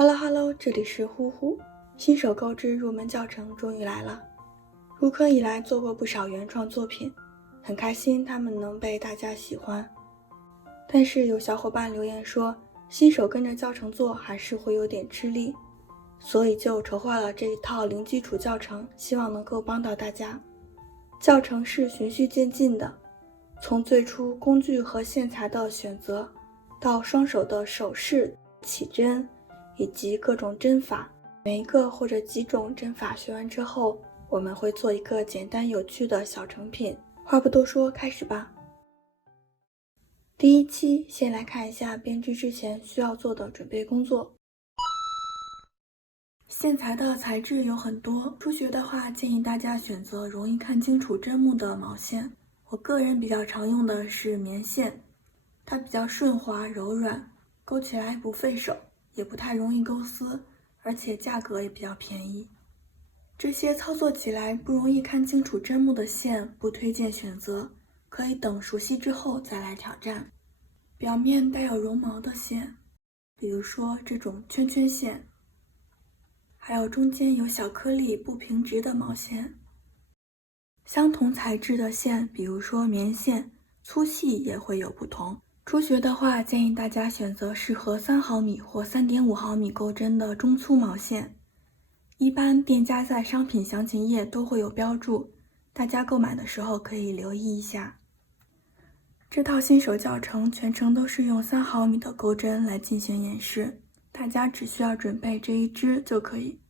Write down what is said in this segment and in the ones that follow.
Hello Hello， 这里是呼呼，新手购置入门教程终于来了。入坑以来做过不少原创作品，很开心他们能被大家喜欢。但是有小伙伴留言说，新手跟着教程做还是会有点吃力，所以就筹划了这一套零基础教程，希望能够帮到大家。教程是循序渐进的，从最初工具和线材的选择，到双手的手势、起针以及各种针法，每一个或者几种针法学完之后，我们会做一个简单有趣的小成品。话不多说，开始吧。第一期先来看一下编织之前需要做的准备工作。线材的材质有很多，初学的话建议大家选择容易看清楚针目的毛线。我个人比较常用的是棉线，它比较顺滑柔软，勾起来不费手，也不太容易勾丝，而且价格也比较便宜。这些操作起来不容易看清楚针目的线不推荐选择，可以等熟悉之后再来挑战。表面带有绒毛的线，比如说这种圈圈线，还有中间有小颗粒不平直的毛线。相同材质的线，比如说棉线，粗细也会有不同。初学的话，建议大家选择适合3毫米或3.5毫米钩针的中粗毛线。一般店家在商品详情页都会有标注，大家购买的时候可以留意一下。这套新手教程全程都是用3毫米的钩针来进行演示，大家只需要准备这一支就可以。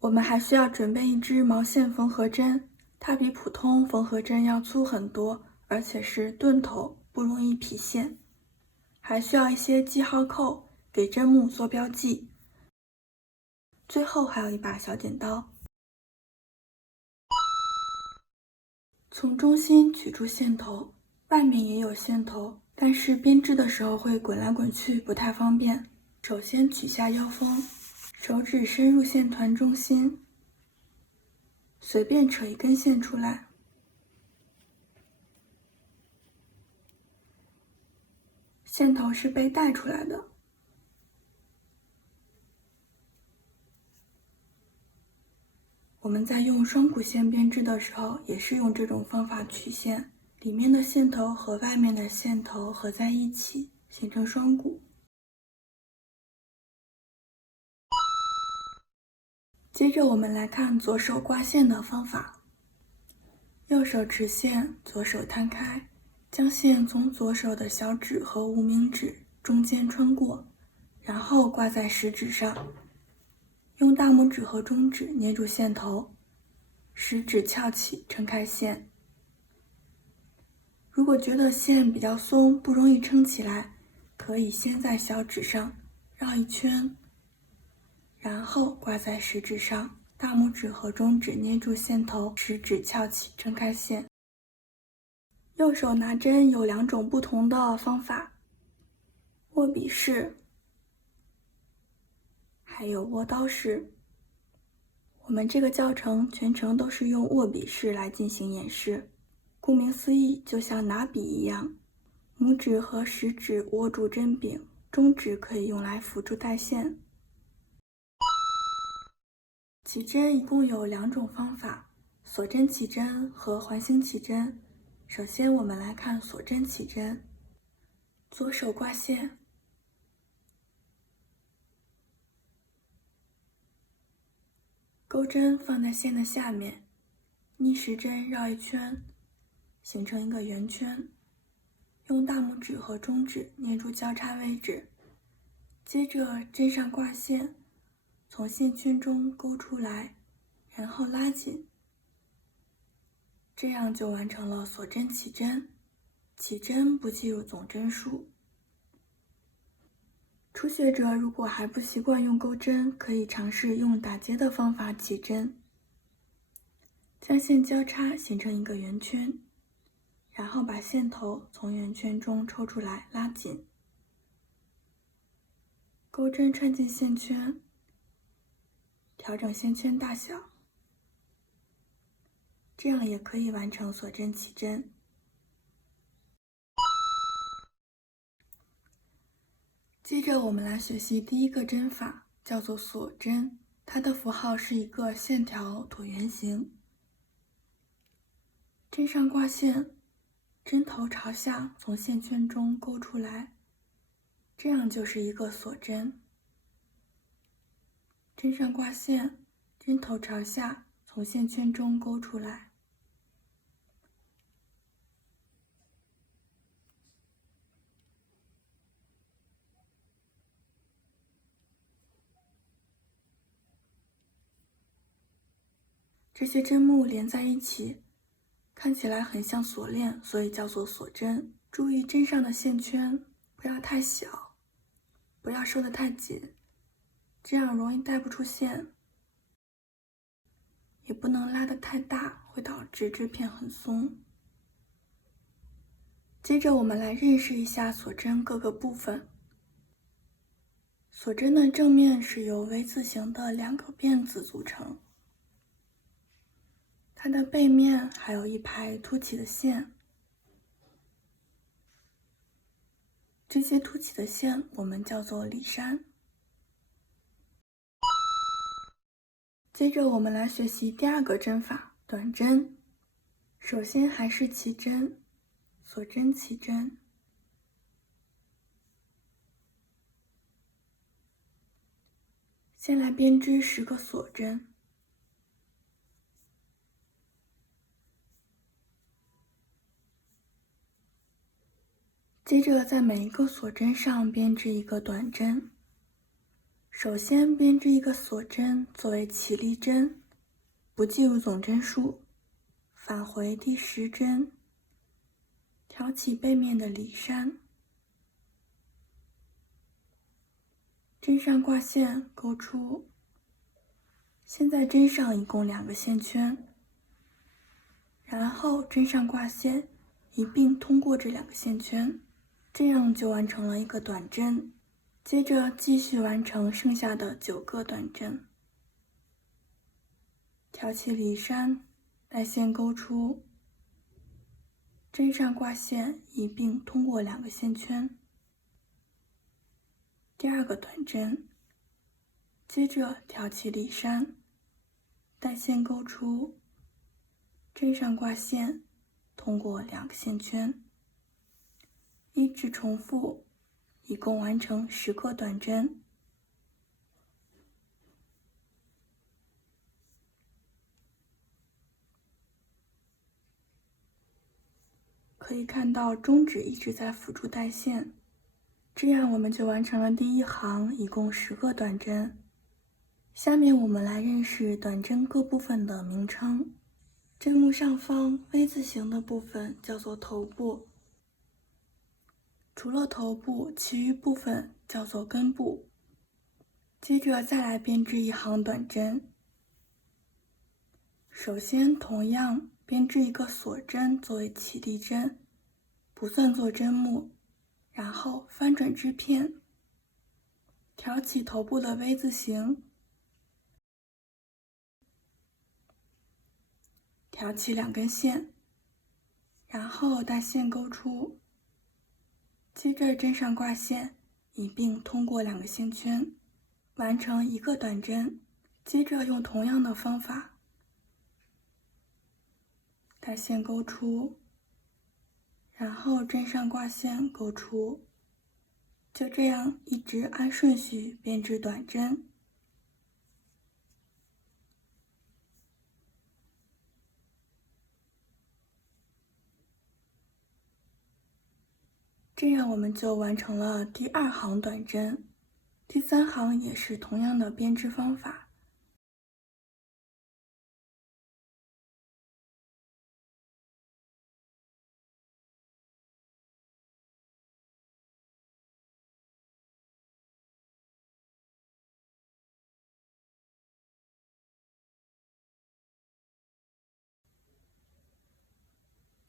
我们还需要准备一支毛线缝合针，它比普通缝合针要粗很多，而且是钝头，不容易劈线。还需要一些记号扣，给针目做标记。最后还有一把小剪刀。从中心取出线头，外面也有线头，但是编织的时候会滚来滚去，不太方便。首先取下腰封，手指深入线团中心，随便扯一根线出来。线头是被带出来的。我们在用双股线编织的时候，也是用这种方法取线，里面的线头和外面的线头合在一起，形成双股。接着我们来看左手挂线的方法。右手持线，左手摊开，将线从左手的小指和无名指中间穿过，然后挂在食指上，用大拇指和中指捏住线头，食指翘起撑开线。如果觉得线比较松，不容易撑起来，可以先在小指上绕一圈，然后挂在食指上，大拇指和中指捏住线头，食指翘起撑开线。右手拿针有2种不同的方法，握笔式，还有握刀式。我们这个教程全程都是用握笔式来进行演示。顾名思义，就像拿笔一样，拇指和食指握住针柄，中指可以用来辅助带线。起针一共有2种方法，锁针起针和环形起针。首先我们来看锁针起针。左手挂线，钩针放在线的下面，逆时针绕一圈，形成一个圆圈，用大拇指和中指捏住交叉位置，接着针上挂线，从线圈中勾出来，然后拉紧，这样就完成了锁针起针。起针不计入总针数。初学者如果还不习惯用钩针，可以尝试用打结的方法起针。将线交叉形成一个圆圈，然后把线头从圆圈中抽出来拉紧，钩针穿进线圈，调整线圈大小，这样也可以完成锁针起针。接着我们来学习第一个针法，叫做锁针，它的符号是一个线条椭圆形。针上挂线，针头朝下从线圈中勾出来，这样就是一个锁针。针上挂线，针头朝下从线圈中勾出来。这些针目连在一起，看起来很像锁链，所以叫做锁针。注意针上的线圈不要太小，不要收得太紧，这样容易带不出线。也不能拉得太大，会导致织片很松。接着我们来认识一下锁针各个部分。锁针的正面是由 V 字形的2个辫子组成，它的背面还有一排凸起的线，这些凸起的线我们叫做里衫。接着我们来学习第二个针法，短针。首先还是起针，锁针起针。先来编织10个锁针，接着在每一个锁针上编织一个短针。首先编织一个锁针作为起立针，不计入总针数，返回第10针，挑起背面的里衫，针上挂线勾出。现在针上一共2个线圈，然后针上挂线一并通过这2个线圈，这样就完成了一个短针。接着继续完成剩下的9个短针，挑起里衫，带线勾出，针上挂线一并通过2个线圈。第2个短针，接着挑起里衫，带线勾出，针上挂线通过2个线圈，一直重复，一共完成10个短针。可以看到中指一直在辅助带线，这样我们就完成了第1行，一共10个短针。下面我们来认识短针各部分的名称。针目上方 V 字形的部分叫做头部，除了头部，其余部分叫做根部。接着再来编织1行短针。首先同样编织一个锁针作为起立针，不算作针目，然后翻转织片，挑起头部的 V 字形，挑起2根线，然后带线勾出，接着针上挂线一并通过2个线圈，完成1个短针。接着用同样的方法带线勾出，然后针上挂线勾出，就这样一直按顺序编织短针。这样我们就完成了第2行短针。第3行也是同样的编织方法。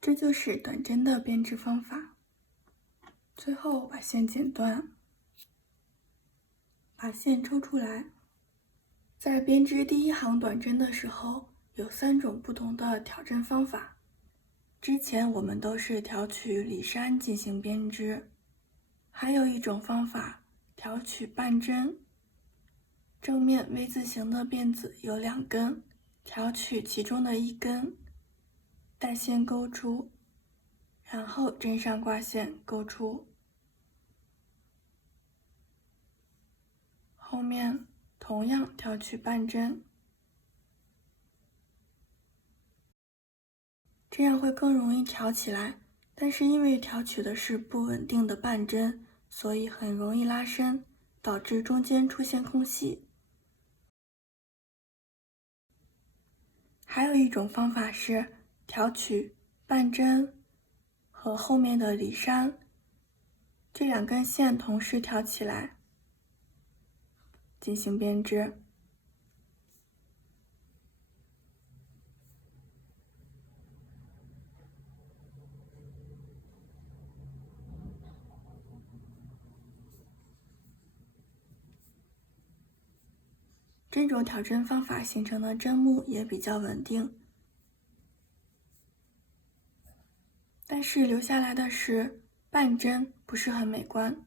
这就是短针的编织方法。最后把线剪断，把线抽出来。在编织第1行短针的时候，有3种不同的挑针方法。之前我们都是挑取里衫进行编织，还有一种方法挑取半针，正面 V 字形的辫子有2根，挑取其中的1根，带线勾出，然后针上挂线勾出。后面同样挑取半针，这样会更容易挑起来，但是因为挑取的是不稳定的半针，所以很容易拉伸，导致中间出现空隙。还有一种方法是挑取半针和后面的里衫，这2根线同时挑起来，进行编织。这种挑针方法形成的针目也比较稳定，但是留下来的是半针，不是很美观。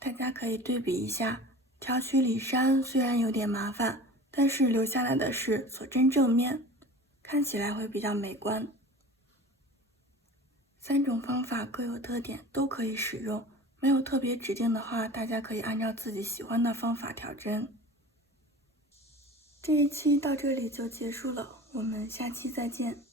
大家可以对比一下，挑取里衫虽然有点麻烦，但是留下来的是锁针正面，看起来会比较美观。3种方法各有特点，都可以使用，没有特别指定的话，大家可以按照自己喜欢的方法挑针。这一期到这里就结束了，我们下期再见。